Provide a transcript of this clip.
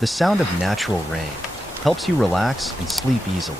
The sound of natural rain helps you relax and sleep easily.